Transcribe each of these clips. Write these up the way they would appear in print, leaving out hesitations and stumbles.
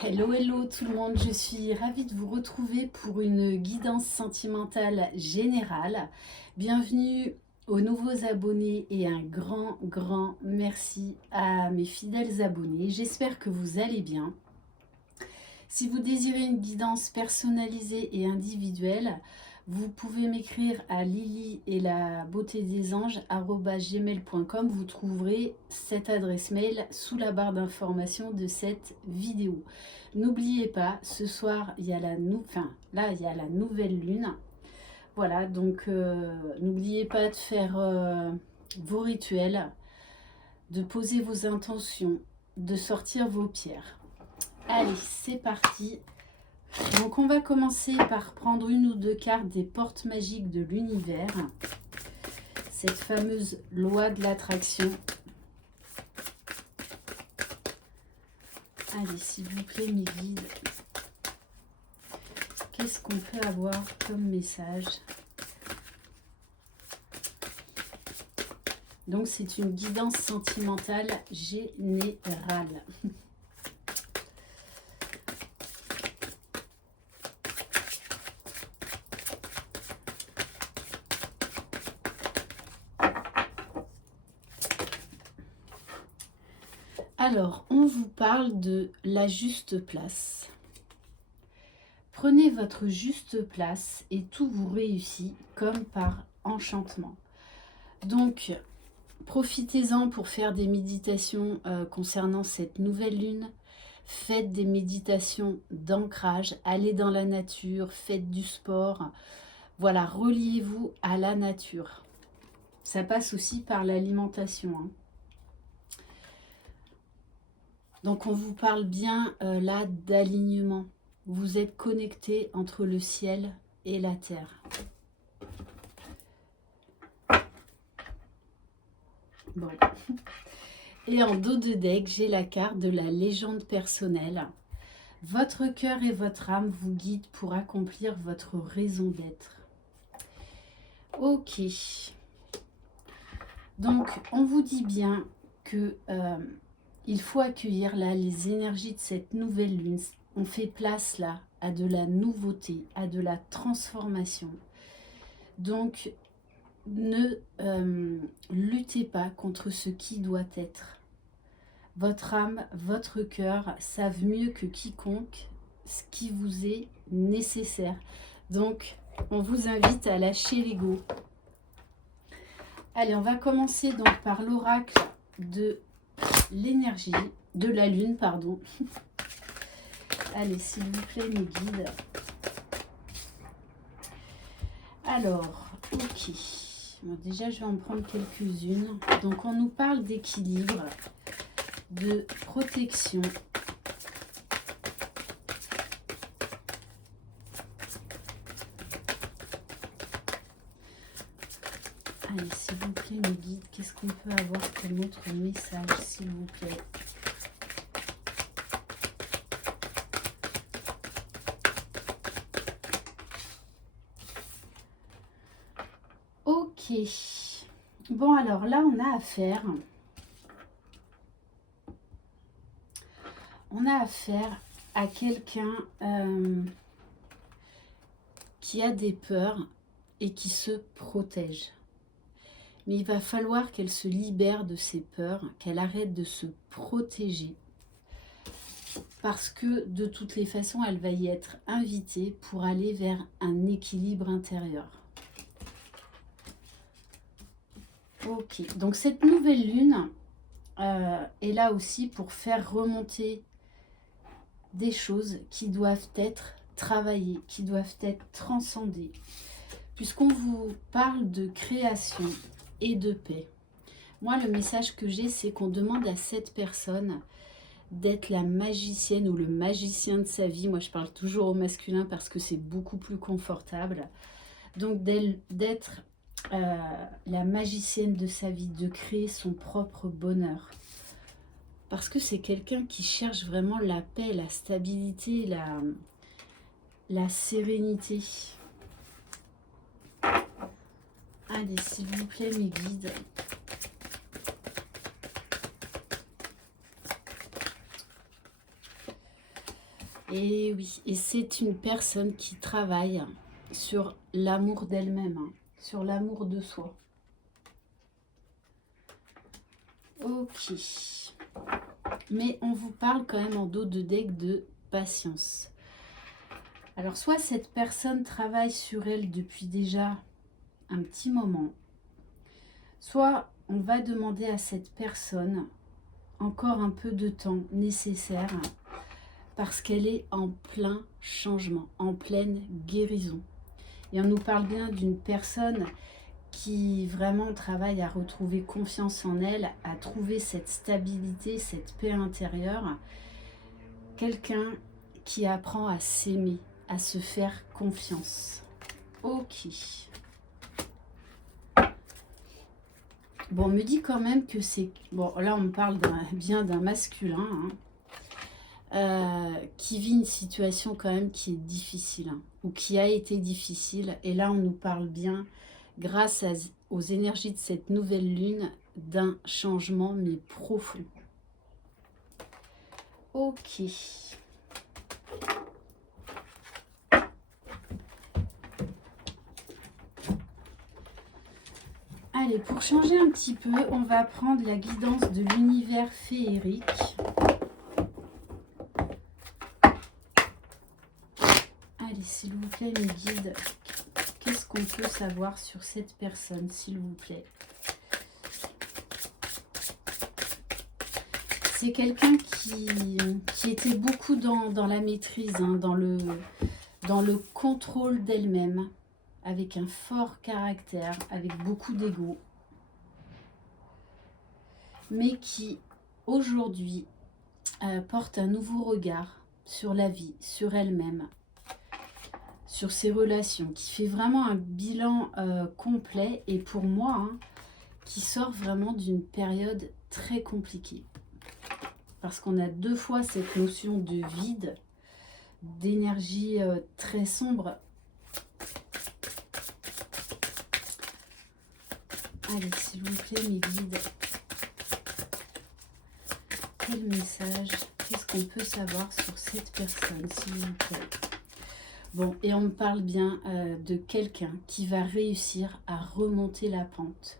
Hello, hello tout le monde, je suis ravie de vous retrouver pour une guidance sentimentale générale. Bienvenue aux nouveaux abonnés et un grand merci à mes fidèles abonnés. J'espère que vous allez bien. Si vous désirez une guidance personnalisée et individuelle, vous pouvez m'écrire à lily et la beauté des anges @gmail.com. Vous trouverez cette adresse mail sous la barre d'information de cette vidéo. N'oubliez pas, ce soir, il y a il y a la nouvelle lune. Voilà, donc n'oubliez pas de faire vos rituels, de poser vos intentions, de sortir vos pierres. Allez, c'est parti. Donc on va commencer par prendre une ou deux cartes des portes magiques de l'univers. Cette fameuse loi de l'attraction. Allez, s'il vous plaît, mes guides. Qu'est-ce qu'on peut avoir comme message? Donc c'est une guidance sentimentale générale. Alors, on vous parle de la juste place. Prenez votre juste place et tout vous réussit comme par enchantement. Donc, profitez-en pour faire des méditations concernant cette nouvelle lune. Faites des méditations d'ancrage, allez dans la nature, faites du sport. Voilà, reliez-vous à la nature. Ça passe aussi par l'alimentation, hein. Donc on vous parle bien là d'alignement. Vous êtes connecté entre le ciel et la terre. Bon. Et en dos de deck, j'ai la carte de la légende personnelle. Votre cœur et votre âme vous guident pour accomplir votre raison d'être. Ok. Donc on vous dit bien que il faut accueillir là les énergies de cette nouvelle lune. On fait place là à de la nouveauté, à de la transformation. Donc, ne luttez pas contre ce qui doit être. Votre âme, votre cœur savent mieux que quiconque ce qui vous est nécessaire. Donc, on vous invite à lâcher l'ego. Allez, on va commencer donc par l'oracle de l'énergie, de la lune, pardon. Allez, s'il vous plaît, mes guides. Alors, ok. Bon, déjà, je vais en prendre quelques-unes. Donc, on nous parle d'équilibre, de protection. Allez, s'il vous plaît, mes guides, qu'est-ce qu'on peut avoir comme autre message, s'il vous plaît? Ok. Bon, alors là, on a affaire à quelqu'un qui a des peurs et qui se protège. Mais il va falloir qu'elle se libère de ses peurs, qu'elle arrête de se protéger. Parce que de toutes les façons, elle va y être invitée pour aller vers un équilibre intérieur. Ok, donc cette nouvelle lune est là aussi pour faire remonter des choses qui doivent être travaillées, qui doivent être transcendées. Puisqu'on vous parle de création et de paix. Moi, le message que j'ai, c'est qu'on demande à cette personne d'être la magicienne ou le magicien de sa vie. Moi, je parle toujours au masculin parce que c'est beaucoup plus confortable. Donc, d'être la magicienne de sa vie, de créer son propre bonheur. Parce que c'est quelqu'un qui cherche vraiment la paix, la stabilité, la sérénité. Allez, s'il vous plaît, mes guides. Et oui, et c'est une personne qui travaille sur l'amour d'elle-même, hein, sur l'amour de soi. Ok. Mais on vous parle quand même en dos de deck de patience. Alors, soit cette personne travaille sur elle depuis déjà un petit moment, soit on va demander à cette personne encore un peu de temps nécessaire parce qu'elle est en plein changement, en pleine guérison. Et on nous parle bien d'une personne qui vraiment travaille à retrouver confiance en elle, à trouver cette stabilité, cette paix intérieure. Quelqu'un qui apprend à s'aimer, à se faire confiance. Ok. Bon, on me dit quand même que c'est... Bon, là, on me parle bien d'un masculin, qui vit une situation quand même qui est difficile, hein, ou qui a été difficile. Et là, on nous parle bien, grâce aux énergies de cette nouvelle lune, d'un changement, mais profond. Ok. Allez, pour changer un petit peu, on va prendre la guidance de l'univers féerique. Allez, s'il vous plaît, mes guides, qu'est-ce qu'on peut savoir sur cette personne, s'il vous plaît? C'est quelqu'un qui était beaucoup dans la maîtrise, hein, dans le contrôle d'elle-même, avec un fort caractère, avec beaucoup d'ego, mais qui aujourd'hui porte un nouveau regard sur la vie, sur elle-même, sur ses relations, qui fait vraiment un bilan complet, et pour moi, hein, qui sort vraiment d'une période très compliquée. Parce qu'on a deux fois cette notion de vide, d'énergie très sombre. Allez, s'il vous plaît, mes guides, quel message, qu'est-ce qu'on peut savoir sur cette personne, s'il vous plaît? Bon, et on me parle bien de quelqu'un qui va réussir à remonter la pente,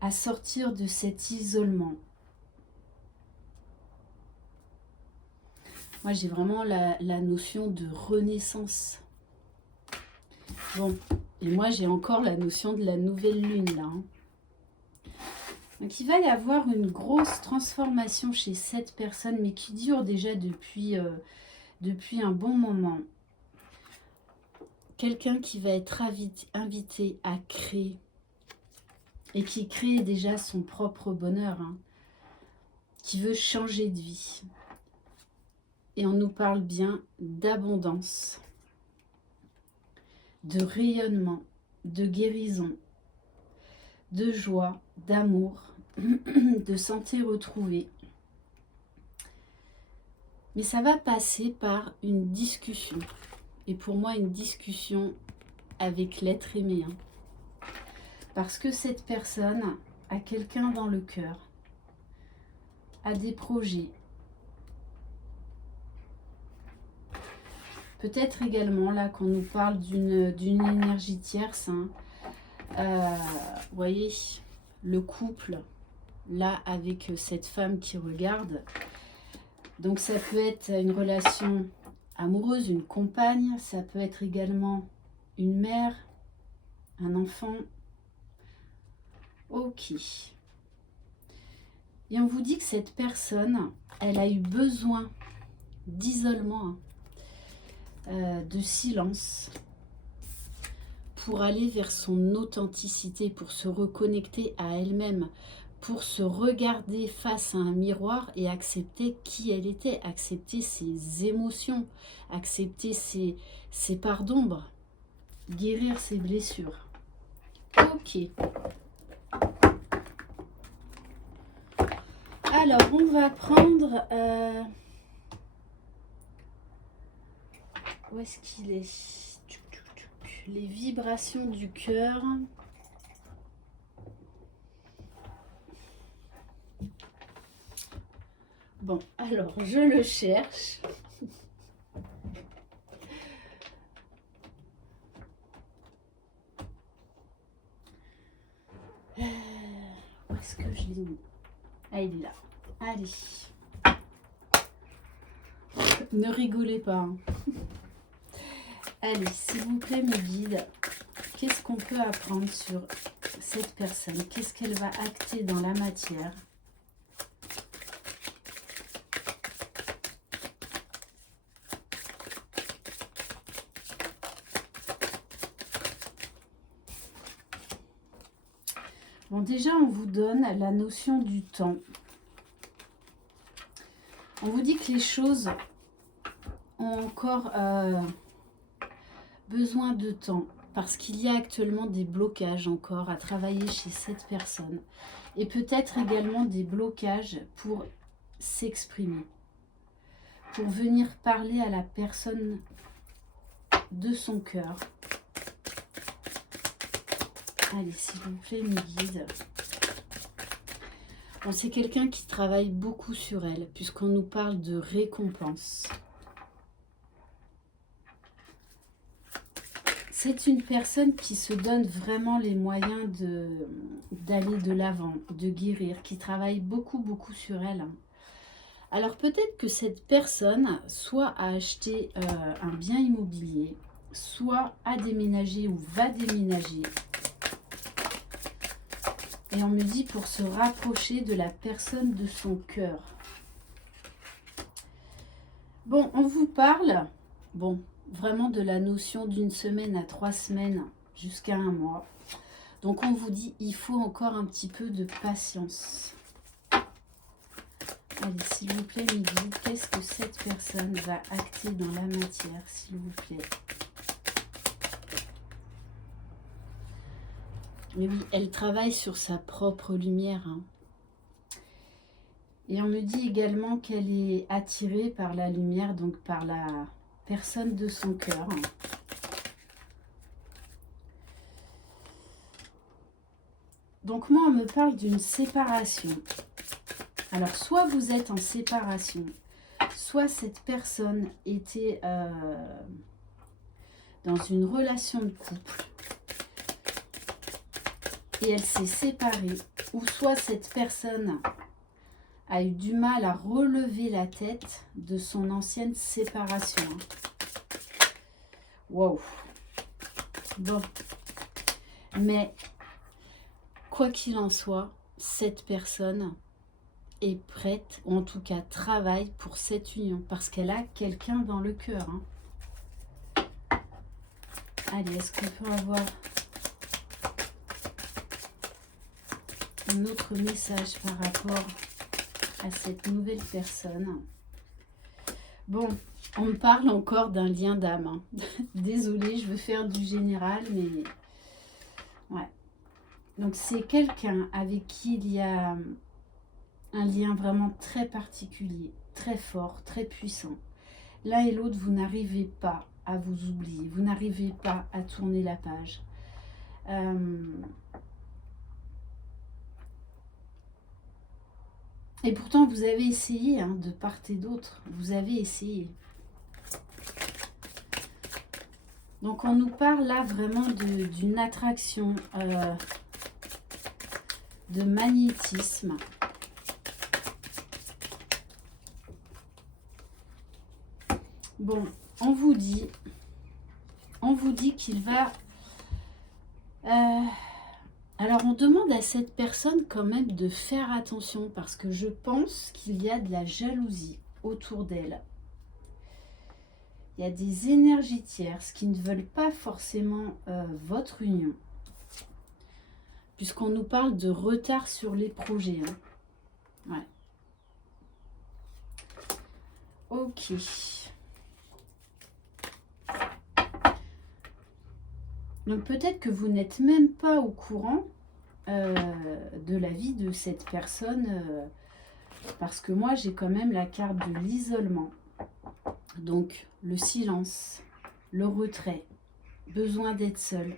à sortir de cet isolement. Moi, j'ai vraiment la notion de renaissance. Bon, et moi, j'ai encore la notion de la nouvelle lune, là. Hein. Donc, il va y avoir une grosse transformation chez cette personne, mais qui dure déjà depuis un bon moment. Quelqu'un qui va être invité à créer, et qui crée déjà son propre bonheur, hein, qui veut changer de vie. Et on nous parle bien d'abondance, de rayonnement, de guérison, de joie, d'amour, de santé retrouvée. Mais ça va passer par une discussion. Et pour moi, une discussion avec l'être aimé. Hein. Parce que cette personne a quelqu'un dans le cœur, a des projets. Peut-être également là qu'on nous parle d'une énergie tierce. Hein. Vous voyez, le couple, là, avec cette femme qui regarde. Donc ça peut être une relation amoureuse, une compagne. Ça peut être également une mère, un enfant. Ok. Et on vous dit que cette personne, elle a eu besoin d'isolement, de silence, pour aller vers son authenticité, pour se reconnecter à elle-même, pour se regarder face à un miroir et accepter qui elle était, accepter ses émotions, accepter ses parts d'ombre, guérir ses blessures. Ok. Alors, on va prendre... où est-ce qu'il est? Les vibrations du cœur. Bon, alors, je le cherche. est-ce que je l'ai mis? Ah, il est là. Allez. Ne rigolez pas. Hein. Allez, s'il vous plaît, mes guides, qu'est-ce qu'on peut apprendre sur cette personne? Qu'est-ce qu'elle va acter dans la matière? Bon, déjà, on vous donne la notion du temps. On vous dit que les choses ont encore besoin de temps parce qu'il y a actuellement des blocages encore à travailler chez cette personne et peut-être également des blocages pour s'exprimer, pour venir parler à la personne de son cœur. Allez, s'il vous plaît, mes guides. Bon, c'est quelqu'un qui travaille beaucoup sur elle, puisqu'on nous parle de récompense. C'est une personne qui se donne vraiment les moyens d'aller de l'avant, de guérir, qui travaille beaucoup sur elle. Alors peut-être que cette personne soit a acheté un bien immobilier, soit a déménagé ou va déménager. Et on me dit pour se rapprocher de la personne de son cœur. Bon, on vous parle, bon, vraiment de la notion d'une semaine à 3 semaines jusqu'à 1 mois. Donc on vous dit, il faut encore un petit peu de patience. Allez, s'il vous plaît, mes guides, qu'est-ce que cette personne va acter dans la matière, s'il vous plaît? Mais oui, elle travaille sur sa propre lumière. Hein. Et on me dit également qu'elle est attirée par la lumière, donc par la personne de son cœur. Donc moi, on me parle d'une séparation. Alors, soit vous êtes en séparation, soit cette personne était dans une relation de couple. Et elle s'est séparée, ou soit cette personne a eu du mal à relever la tête de son ancienne séparation. Wow. Bon. Mais, quoi qu'il en soit, cette personne est prête, ou en tout cas travaille pour cette union, parce qu'elle a quelqu'un dans le cœur. Hein. Allez, est-ce qu'on peut avoir un autre message par rapport à cette nouvelle personne? Bon, on me parle encore d'un lien d'âme. Hein. Désolée, je veux faire du général, mais ouais. Donc c'est quelqu'un avec qui il y a un lien vraiment très particulier, très fort, très puissant. L'un et l'autre, vous n'arrivez pas à vous oublier, vous n'arrivez pas à tourner la page. Et pourtant, vous avez essayé hein, de part et d'autre. Vous avez essayé. Donc, on nous parle là vraiment d'une attraction, de magnétisme. Bon, on vous dit qu'il va... alors, on demande à cette personne quand même de faire attention parce que je pense qu'il y a de la jalousie autour d'elle. Il y a des énergies tierces qui ne veulent pas forcément votre union. Puisqu'on nous parle de retard sur les projets. Hein. Ouais. Ok. Donc peut-être que vous n'êtes même pas au courant de la vie de cette personne. Parce que moi, j'ai quand même la carte de l'isolement. Donc, le silence, le retrait, besoin d'être seul,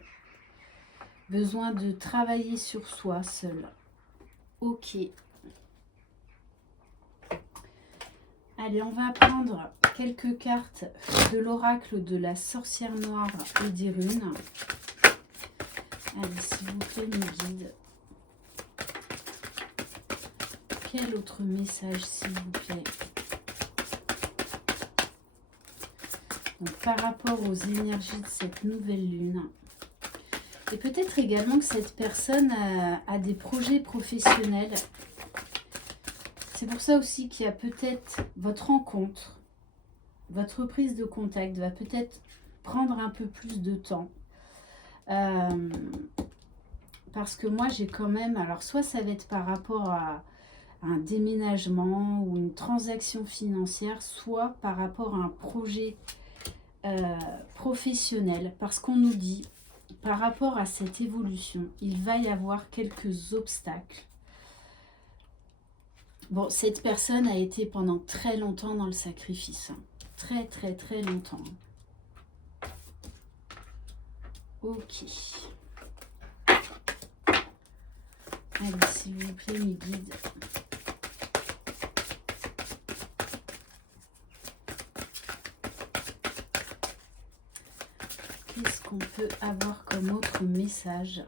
besoin de travailler sur soi seul. Ok. Allez, on va prendre quelques cartes de l'oracle de la sorcière noire et des runes. Allez, s'il vous plaît, mes guides. quel autre message, s'il vous plaît? Donc, par rapport aux énergies de cette nouvelle lune. Et peut-être également que cette personne a des projets professionnels. C'est pour ça aussi qu'il y a peut-être votre rencontre, votre prise de contact va peut-être prendre un peu plus de temps. Parce que moi, j'ai quand même... Alors, soit ça va être par rapport à un déménagement ou une transaction financière, soit par rapport à un projet professionnel. Parce qu'on nous dit, par rapport à cette évolution, il va y avoir quelques obstacles. Bon, cette personne a été pendant très longtemps dans le sacrifice. Très, très, très longtemps. Ok. Allez, s'il vous plaît, mes guides. Qu'est-ce qu'on peut avoir comme autre message ?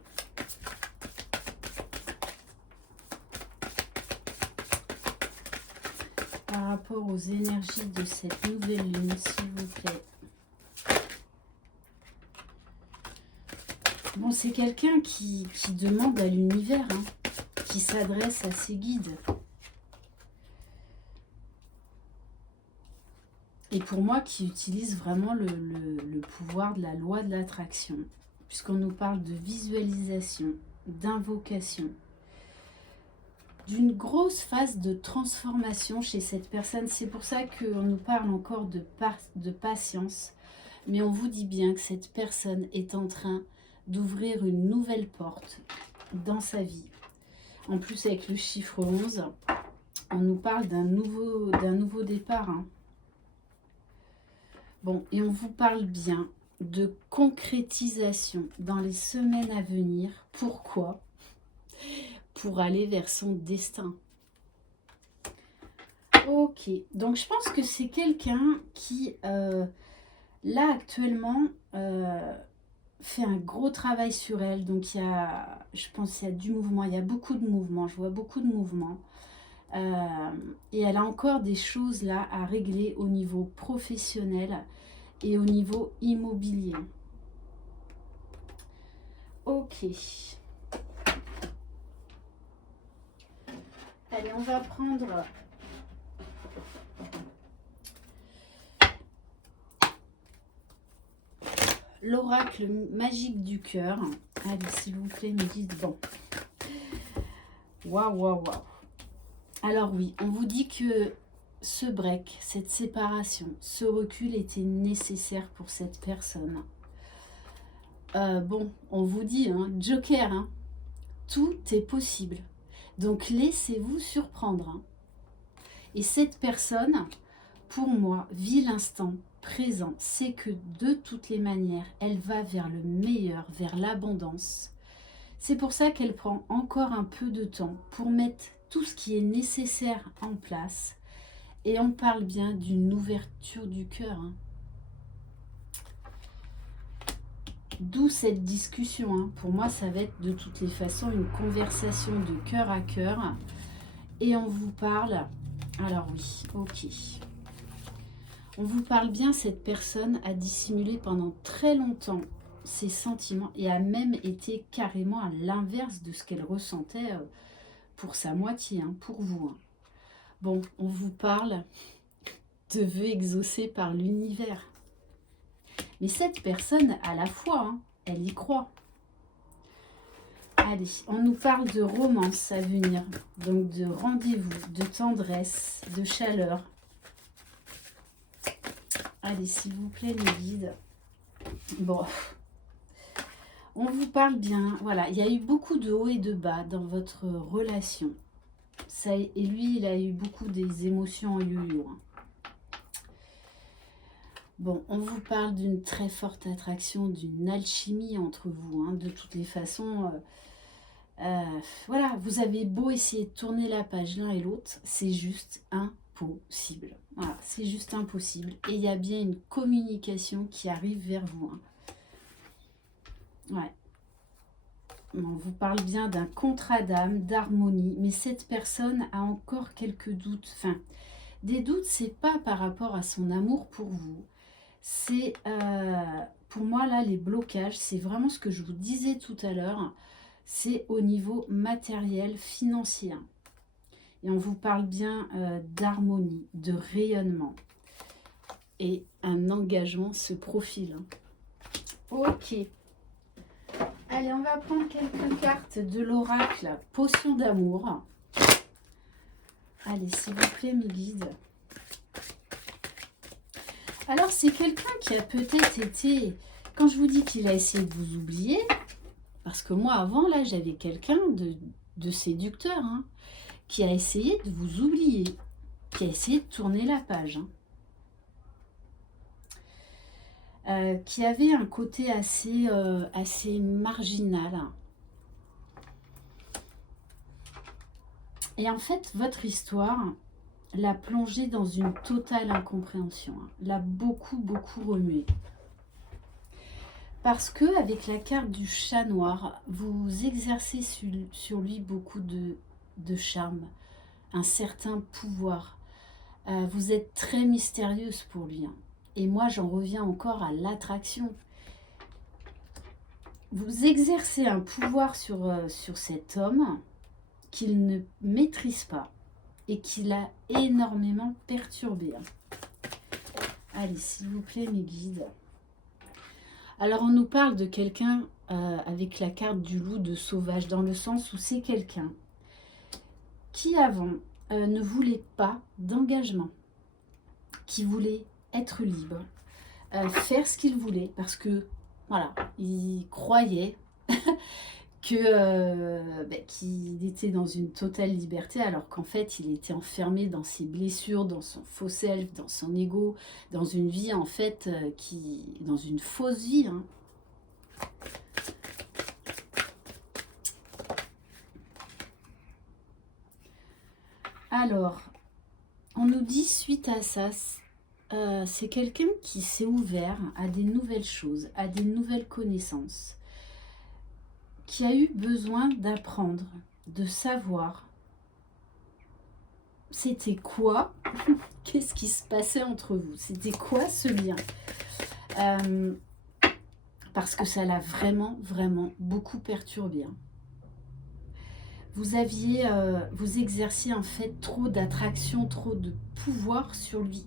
Par rapport aux énergies de cette nouvelle lune, s'il vous plaît. Bon, c'est quelqu'un qui demande à l'univers, hein, qui s'adresse à ses guides. Et pour moi, qui utilise vraiment le pouvoir de la loi de l'attraction, puisqu'on nous parle de visualisation, d'invocation, d'une grosse phase de transformation chez cette personne. C'est pour ça qu'on nous parle encore de patience, mais on vous dit bien que cette personne est en train d'ouvrir une nouvelle porte dans sa vie. En plus, avec le chiffre 11, on nous parle d'un nouveau départ. Hein. Bon, et on vous parle bien de concrétisation dans les semaines à venir. Pourquoi ? Pour aller vers son destin. Ok, donc je pense que c'est quelqu'un qui, là actuellement, fait un gros travail sur elle. Donc il y a, je pense qu'il y a du mouvement, il y a beaucoup de mouvements, je vois beaucoup de mouvements. Et elle a encore des choses là à régler au niveau professionnel et au niveau immobilier. Ok. Allez, on va prendre l'oracle magique du cœur. Allez, s'il vous plaît, me dites bon. Waouh, waouh, waouh. Alors oui, on vous dit que ce break, cette séparation, ce recul était nécessaire pour cette personne. Bon, on vous dit, hein, Joker, hein, tout est possible. Donc laissez-vous surprendre. Hein. Et cette personne, pour moi, vit l'instant présent. C'est que de toutes les manières, elle va vers le meilleur, vers l'abondance. C'est pour ça qu'elle prend encore un peu de temps pour mettre tout ce qui est nécessaire en place. Et on parle bien d'une ouverture du cœur. Hein. D'où cette discussion. Hein. Pour moi, ça va être de toutes les façons une conversation de cœur à cœur. Et on vous parle... Alors oui, ok. On vous parle bien, cette personne a dissimulé pendant très longtemps ses sentiments et a même été carrément à l'inverse de ce qu'elle ressentait pour sa moitié, hein, pour vous. Hein. Bon, on vous parle de vœux exaucés par l'univers. Mais cette personne a la foi, hein, elle y croit. Allez, on nous parle de romance à venir, donc de rendez-vous, de tendresse, de chaleur. Allez, s'il vous plaît, les guides. Bon, on vous parle bien. Voilà, il y a eu beaucoup de hauts et de bas dans votre relation. Ça, et lui, il a eu beaucoup des émotions en yo-yo. Hein. Bon, on vous parle d'une très forte attraction, d'une alchimie entre vous. Hein. De toutes les façons, voilà, vous avez beau essayer de tourner la page l'un et l'autre, c'est juste impossible. Voilà, c'est juste impossible. Et il y a bien une communication qui arrive vers vous. Hein. Ouais. On vous parle bien d'un contrat d'âme, d'harmonie, mais cette personne a encore quelques doutes. Enfin, des doutes, c'est pas par rapport à son amour pour vous. C'est, pour moi, là, les blocages, c'est vraiment ce que je vous disais tout à l'heure. C'est au niveau matériel, financier. Et on vous parle bien d'harmonie, de rayonnement. Et un engagement se profile. Ok. Allez, on va prendre quelques cartes de l'oracle Potion d'amour. Allez, s'il vous plaît, mes guides. Alors, c'est quelqu'un qui a peut-être été... Quand je vous dis qu'il a essayé de vous oublier, parce que moi, avant, là, j'avais quelqu'un de séducteur, hein, qui a essayé de vous oublier, qui a essayé de tourner la page. Qui avait un côté assez marginal. Et en fait, votre histoire l'a plongé dans une totale incompréhension, hein, l'a beaucoup remué. Parce que avec la carte du chat noir, vous exercez sur lui beaucoup de charme, un certain pouvoir. Vous êtes très mystérieuse pour lui, hein. Et moi, j'en reviens encore à l'attraction. Vous exercez un pouvoir sur cet homme qu'il ne maîtrise pas et qui l'a énormément perturbé. Allez, s'il vous plaît, mes guides. Alors, on nous parle de quelqu'un avec la carte du loup de sauvage, dans le sens où c'est quelqu'un qui, avant, ne voulait pas d'engagement, qui voulait être libre, faire ce qu'il voulait, parce que, voilà, il croyait qu'il était dans une totale liberté, alors qu'en fait, il était enfermé dans ses blessures, dans son faux self, dans son ego, dans une vie, en fait, dans une fausse vie, hein. Alors, on nous dit suite à ça, c'est quelqu'un qui s'est ouvert à des nouvelles choses, à des nouvelles connaissances, qui a eu besoin d'apprendre, de savoir c'était quoi, qu'est-ce qui se passait entre vous, c'était quoi ce lien, parce que ça l'a vraiment beaucoup perturbé, hein. Vous exerciez en fait trop d'attraction, trop de pouvoir sur lui.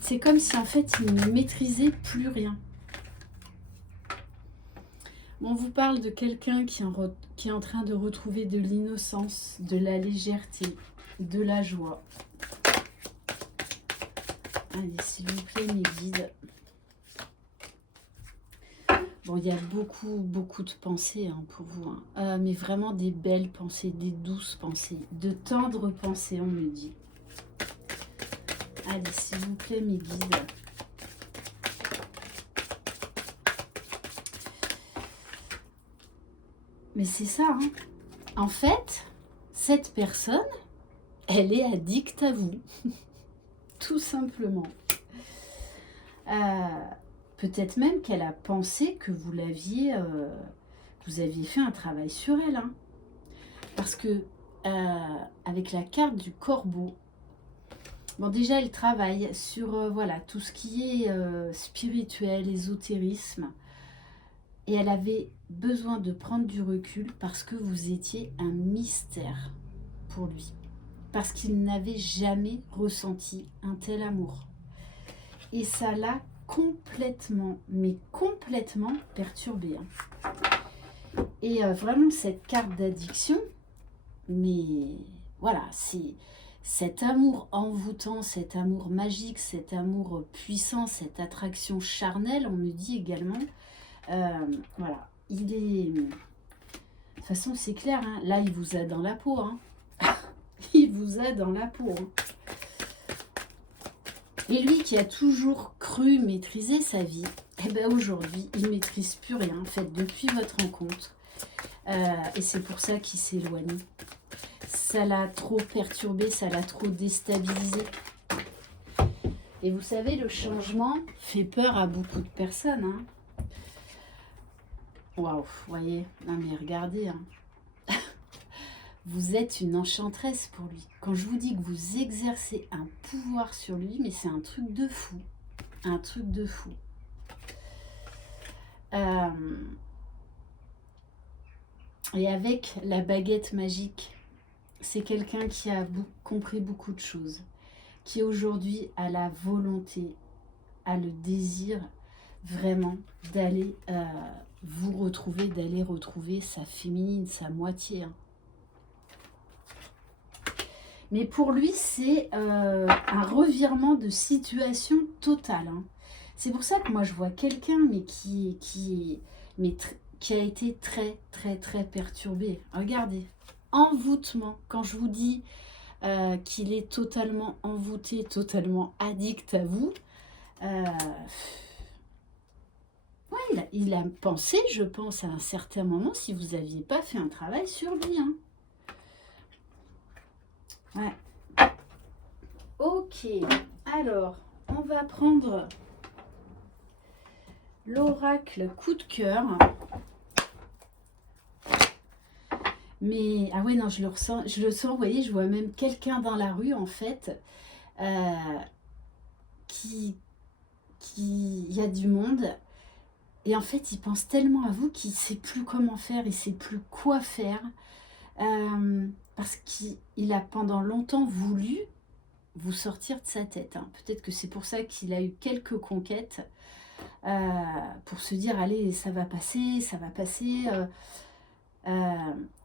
C'est comme si en fait il ne maîtrisait plus rien. On vous parle de quelqu'un qui est en train de retrouver de l'innocence, de la légèreté, de la joie. Allez, s'il vous plaît, mes guides. Bon, il y a beaucoup de pensées, hein, pour vous, hein. Mais vraiment des belles pensées, des douces pensées, de tendres pensées, on me dit. Allez, s'il vous plaît, mes guides. Mais c'est ça, hein. En fait, cette personne, elle est addicte à vous. Tout simplement. Peut-être même qu'elle a pensé que vous aviez fait un travail sur elle, hein. Parce que avec la carte du corbeau, bon, déjà elle travaille sur voilà, tout ce qui est spirituel, ésotérisme, et elle avait besoin de prendre du recul parce que vous étiez un mystère pour lui, parce qu'il n'avait jamais ressenti un tel amour, et ça l'a complètement, mais complètement perturbé, hein. Et vraiment cette carte d'addiction, mais voilà, c'est cet amour envoûtant, cet amour magique, cet amour puissant, cette attraction charnelle, on me dit également, voilà, il est... De toute façon, c'est clair, hein, là, il vous a dans la peau, hein. Il vous a dans la peau, hein. Et lui qui a toujours cru maîtriser sa vie, eh ben aujourd'hui, il ne maîtrise plus rien, en fait, depuis votre rencontre. Et c'est pour ça qu'il s'éloigne. Ça l'a trop perturbé, ça l'a trop déstabilisé. Et vous savez, le changement fait peur à beaucoup de personnes, hein. Waouh, vous voyez, non mais regardez, hein. Vous êtes une enchanteresse pour lui. Quand je vous dis que vous exercez un pouvoir sur lui, mais c'est un truc de fou. Un truc de fou. Et avec la baguette magique, c'est quelqu'un qui a compris beaucoup de choses, qui aujourd'hui a la volonté, a le désir vraiment d'aller vous retrouver, d'aller retrouver sa féminine, sa moitié. Hein. Mais pour lui, c'est un revirement de situation total. Hein. C'est pour ça que moi, je vois quelqu'un, mais qui a été très, très, très perturbé. Regardez, envoûtement. Quand je vous dis qu'il est totalement envoûté, totalement addict à vous, ouais, il a pensé, je pense, à un certain moment, si vous n'aviez pas fait un travail sur lui. Hein. Ouais. Ok, alors, on va prendre l'oracle coup de cœur. Mais, ah ouais, non, je le sens, vous voyez, je vois même quelqu'un dans la rue, en fait, il y a du monde, et en fait, il pense tellement à vous qu'il ne sait plus comment faire, il ne sait plus quoi faire, parce qu'il a pendant longtemps voulu vous sortir de sa tête. Hein. Peut-être que c'est pour ça qu'il a eu quelques conquêtes, pour se dire, allez, ça va passer, ça va passer...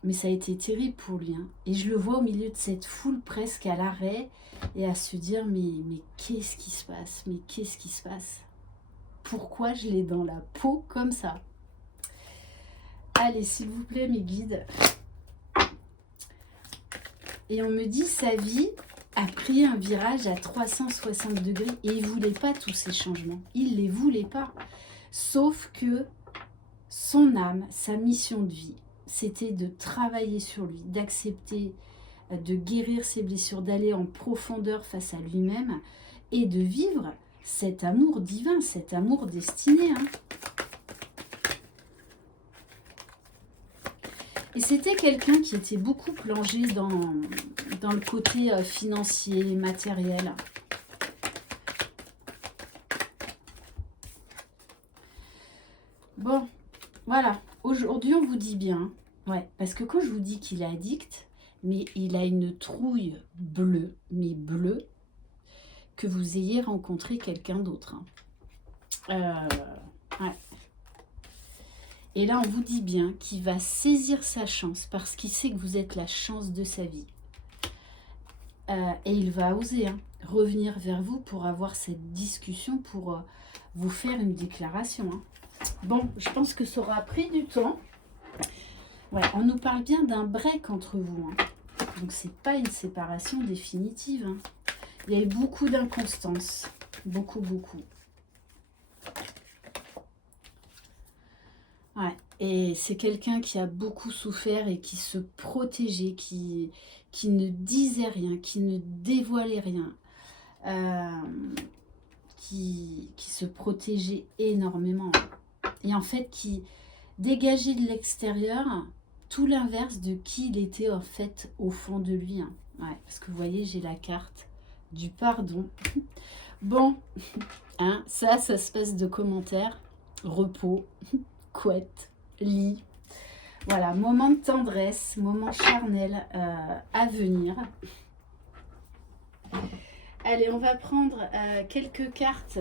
mais ça a été terrible pour lui. Hein. Et je le vois au milieu de cette foule presque à l'arrêt et à se dire mais qu'est-ce qui se passe? Mais qu'est-ce qui se passe? Pourquoi je l'ai dans la peau comme ça? Allez, s'il vous plaît, mes guides. Et on me dit sa vie a pris un virage à 360 degrés et il ne voulait pas tous ces changements. Il ne les voulait pas. Sauf que son âme, sa mission de vie, c'était de travailler sur lui, d'accepter, de guérir ses blessures, d'aller en profondeur face à lui-même et de vivre cet amour divin, cet amour destiné. Hein. Et c'était quelqu'un qui était beaucoup plongé dans le côté financier, matériel. Bon, voilà. Aujourd'hui, on vous dit bien. Ouais, parce que quand je vous dis qu'il est addict, mais il a une trouille bleue, mais bleue, que vous ayez rencontré quelqu'un d'autre. Hein. Ouais. Et là, on vous dit bien qu'il va saisir sa chance parce qu'il sait que vous êtes la chance de sa vie. Et il va oser revenir vers vous pour avoir cette discussion, pour vous faire une déclaration. Hein. Bon, je pense que ça aura pris du temps. Ouais, on nous parle bien d'un break entre vous. Hein. Donc, c'est pas une séparation définitive. Hein. Il y a eu beaucoup d'inconstance. Beaucoup, beaucoup. Ouais. Et c'est quelqu'un qui a beaucoup souffert et qui se protégeait, qui ne disait rien, qui ne dévoilait rien. Qui se protégeait énormément. Et en fait, qui dégageait de l'extérieur tout l'inverse de qui il était en fait au fond de lui. Hein. Ouais, parce que vous voyez, j'ai la carte du pardon. Bon, hein, ça se passe de commentaires, repos, couette, lit. Voilà, moment de tendresse, moment charnel à venir. Allez, on va prendre quelques cartes.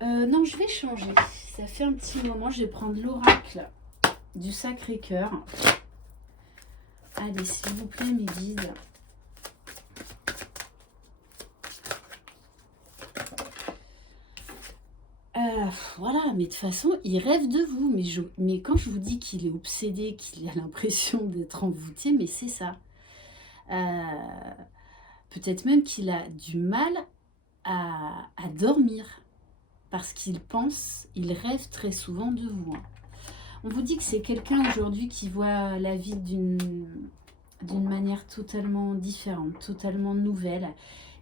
Non, je vais changer. Ça fait un petit moment. Je vais prendre l'oracle du Sacré-Cœur. Allez, s'il vous plaît, mes guides. Voilà, mais de toute façon, il rêve de vous. Mais quand je vous dis qu'il est obsédé, qu'il a l'impression d'être envoûté, mais c'est ça. Peut-être même qu'il a du mal à dormir. Parce qu'il pense, il rêve très souvent de vous. Hein. On vous dit que c'est quelqu'un aujourd'hui qui voit la vie d'une manière totalement différente, totalement nouvelle.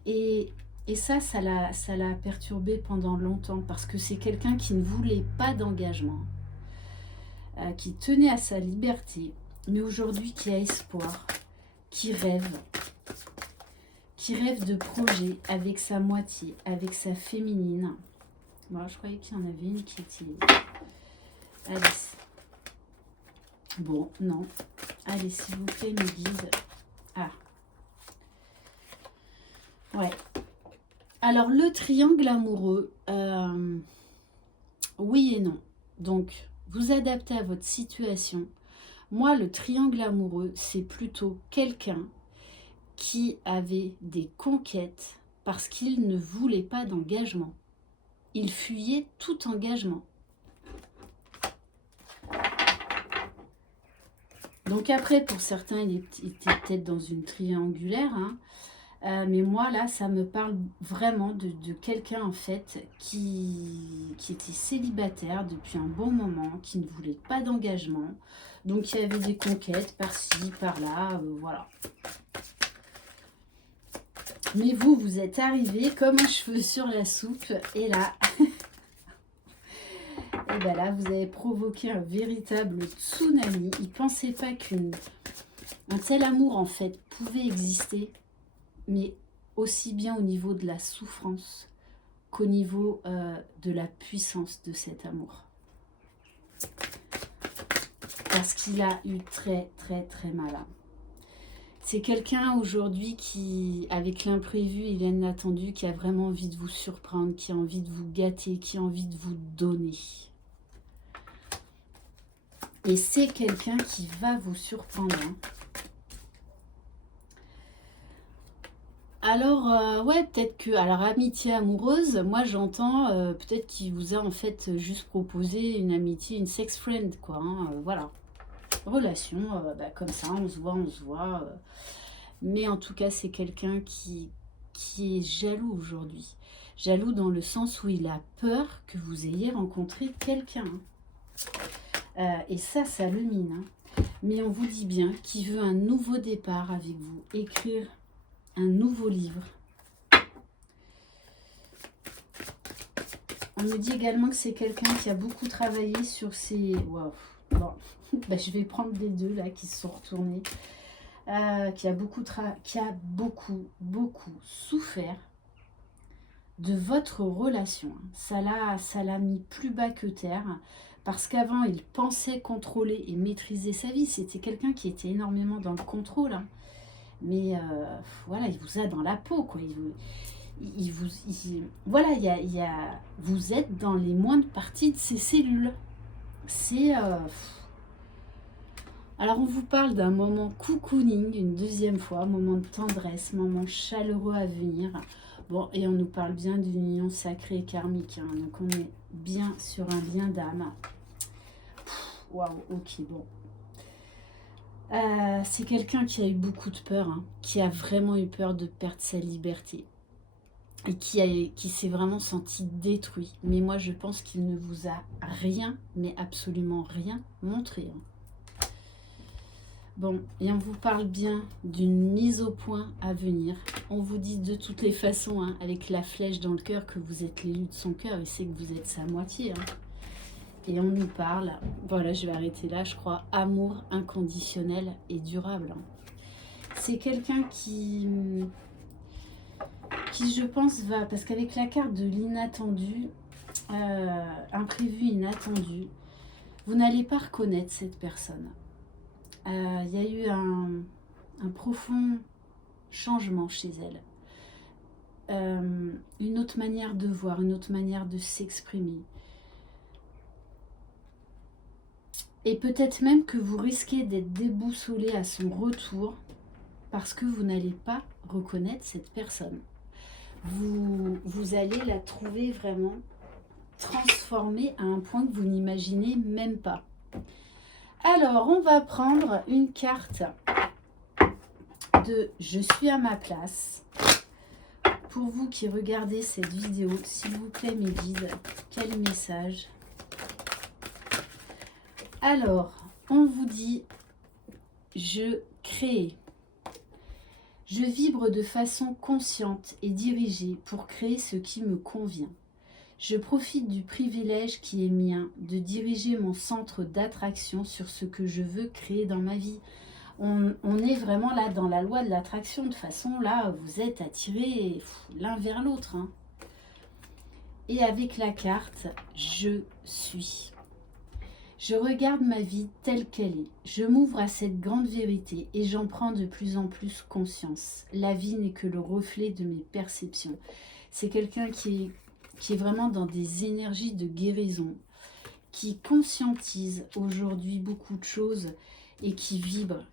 Et ça l'a perturbé pendant longtemps parce que c'est quelqu'un qui ne voulait pas d'engagement. qui tenait à sa liberté, mais aujourd'hui qui a espoir, qui rêve de projets avec sa moitié, avec sa féminine. Bon, je croyais qu'il y en avait une qui était... Alice. Bon, non. Allez, s'il vous plaît, mes guides. Ah. Ouais. Alors, le triangle amoureux, oui et non. Donc, vous adaptez à votre situation. Moi, le triangle amoureux, c'est plutôt quelqu'un qui avait des conquêtes parce qu'il ne voulait pas d'engagement. Il fuyait tout engagement. Donc après, pour certains, il était peut-être dans une triangulaire, hein. Mais moi, là, ça me parle vraiment de quelqu'un, en fait, qui était célibataire depuis un bon moment, qui ne voulait pas d'engagement. Donc, il y avait des conquêtes par-ci, par-là, voilà. Mais vous, vous êtes arrivé comme un cheveu sur la soupe, et là... et bien là, vous avez provoqué un véritable tsunami. Il ne pensait pas qu'un tel amour, en fait, pouvait exister, mais aussi bien au niveau de la souffrance qu'au niveau de la puissance de cet amour. Parce qu'il a eu très, très, très mal. C'est quelqu'un aujourd'hui qui, avec l'imprévu et l'inattendu, qui a vraiment envie de vous surprendre, qui a envie de vous gâter, qui a envie de vous donner. Et c'est quelqu'un qui va vous surprendre. Hein. Alors, ouais, peut-être que... Alors, amitié amoureuse, moi j'entends peut-être qu'il vous a en fait juste proposé une amitié, une sex friend, quoi. Hein, voilà. Relation, comme ça, on se voit. Mais en tout cas, c'est quelqu'un qui est jaloux aujourd'hui. Jaloux dans le sens où il a peur que vous ayez rencontré quelqu'un. Et ça le mine. Hein. Mais on vous dit bien qu'il veut un nouveau départ avec vous, écrire un nouveau livre. On me dit également que c'est quelqu'un qui a beaucoup travaillé sur ses... Waouh. Bon, je vais prendre les deux là qui se sont retournés. Qui a beaucoup souffert de votre relation. Ça l'a mis plus bas que terre. Parce qu'avant, il pensait contrôler et maîtriser sa vie. C'était quelqu'un qui était énormément dans le contrôle. Hein. Mais voilà, il vous a dans la peau, quoi. Voilà, vous êtes dans les moindres parties de ses cellules. C'est... Alors, on vous parle d'un moment cocooning, une deuxième fois, moment de tendresse, moment chaleureux à venir. Bon, et on nous parle bien d'une union sacrée et karmique. Hein, donc, on est bien sur un lien d'âme. Waouh, ok, bon. C'est quelqu'un qui a eu beaucoup de peur, hein, qui a vraiment eu peur de perdre sa liberté et qui s'est vraiment senti détruit. Mais moi, je pense qu'il ne vous a rien, mais absolument rien montré. Hein. Bon, et on vous parle bien d'une mise au point à venir. On vous dit de toutes les façons, hein, avec la flèche dans le cœur, que vous êtes l'élu de son cœur et c'est que vous êtes sa moitié. Hein. Et on nous parle, voilà, je vais arrêter là, je crois, amour inconditionnel et durable. C'est quelqu'un qui, je pense, va... Parce qu'avec la carte de l'inattendu, imprévu, inattendu, vous n'allez pas reconnaître cette personne. Il y a eu un profond changement chez elle. Une autre manière de voir, une autre manière de s'exprimer. Et peut-être même que vous risquez d'être déboussolé à son retour parce que vous n'allez pas reconnaître cette personne. Vous allez la trouver vraiment transformée à un point que vous n'imaginez même pas. Alors, on va prendre une carte de « Je suis à ma place ». Pour vous qui regardez cette vidéo, s'il vous plaît mes guides, quel message ? Alors, on vous dit, je crée. Je vibre de façon consciente et dirigée pour créer ce qui me convient. Je profite du privilège qui est mien de diriger mon centre d'attraction sur ce que je veux créer dans ma vie. On est vraiment là dans la loi de l'attraction. De toute façon, là, vous êtes attirés l'un vers l'autre, hein. Et avec la carte, je suis. Je regarde ma vie telle qu'elle est. Je m'ouvre à cette grande vérité et j'en prends de plus en plus conscience. La vie n'est que le reflet de mes perceptions. C'est quelqu'un qui est vraiment dans des énergies de guérison, qui conscientise aujourd'hui beaucoup de choses et qui vibre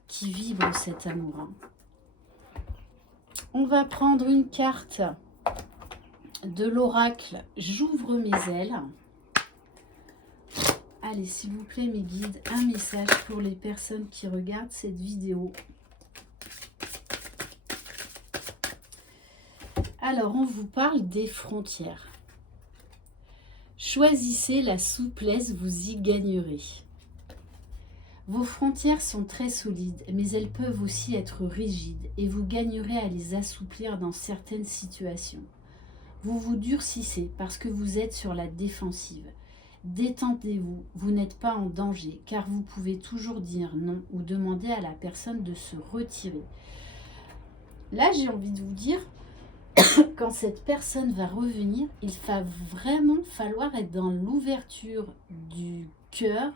cet amour, hein. On va prendre une carte de l'oracle « J'ouvre mes ailes ». Allez, s'il vous plaît, mes guides, un message pour les personnes qui regardent cette vidéo. Alors, on vous parle des frontières. Choisissez la souplesse, vous y gagnerez. Vos frontières sont très solides, mais elles peuvent aussi être rigides et vous gagnerez à les assouplir dans certaines situations. Vous vous durcissez parce que vous êtes sur la défensive. Détendez-vous, vous n'êtes pas en danger car vous pouvez toujours dire non ou demander à la personne de se retirer. Là, j'ai envie de vous dire, quand cette personne va revenir, il va vraiment falloir être dans l'ouverture du cœur,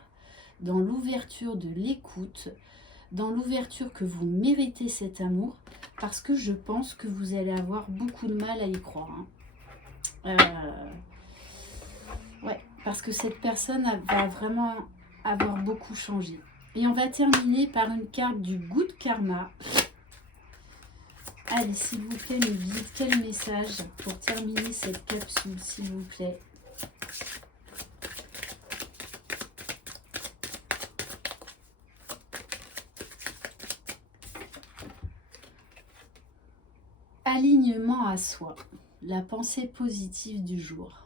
dans l'ouverture de l'écoute, dans l'ouverture que vous méritez cet amour, parce que je pense que vous allez avoir beaucoup de mal à y croire, hein. Ouais, parce que cette personne va vraiment avoir beaucoup changé. Et on va terminer par une carte du Good Karma. Allez, s'il vous plaît, mes guides, quel message pour terminer cette capsule, s'il vous plaît? Alignement à soi, la pensée positive du jour.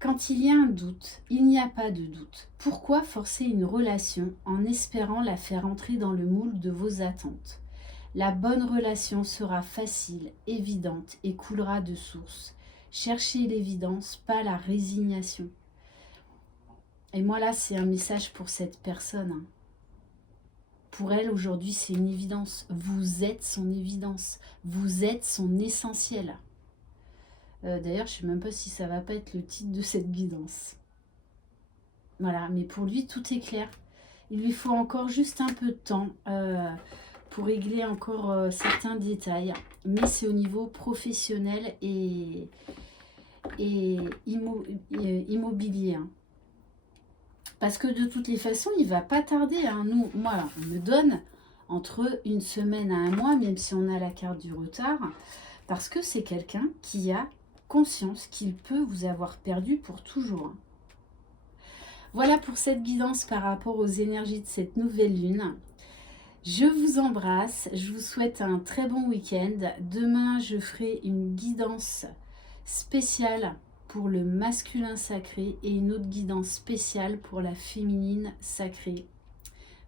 Quand il y a un doute, il n'y a pas de doute. Pourquoi forcer une relation en espérant la faire entrer dans le moule de vos attentes? La bonne relation sera facile, évidente et coulera de source. Cherchez l'évidence, pas la résignation. Et moi là, c'est un message pour cette personne, hein. Pour elle, aujourd'hui, c'est une évidence. Vous êtes son évidence. Vous êtes son essentiel. D'ailleurs, je ne sais même pas si ça va pas être le titre de cette guidance. Voilà, mais pour lui, tout est clair. Il lui faut encore juste un peu de temps pour régler encore certains détails. Mais c'est au niveau professionnel et immobilier, hein. Parce que de toutes les façons, il ne va pas tarder, hein. Moi, on me donne entre une semaine à un mois, même si on a la carte du retard, parce que c'est quelqu'un qui a conscience qu'il peut vous avoir perdu pour toujours, hein. Voilà pour cette guidance par rapport aux énergies de cette nouvelle lune. Je vous embrasse, je vous souhaite un très bon week-end. Demain, je ferai une guidance spéciale pour le masculin sacré et une autre guidance spéciale pour la féminine sacrée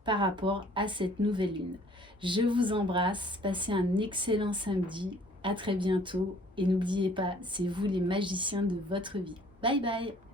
par rapport à cette nouvelle lune. Je vous embrasse, passez un excellent samedi, à très bientôt et n'oubliez pas, c'est vous les magiciens de votre vie. Bye bye.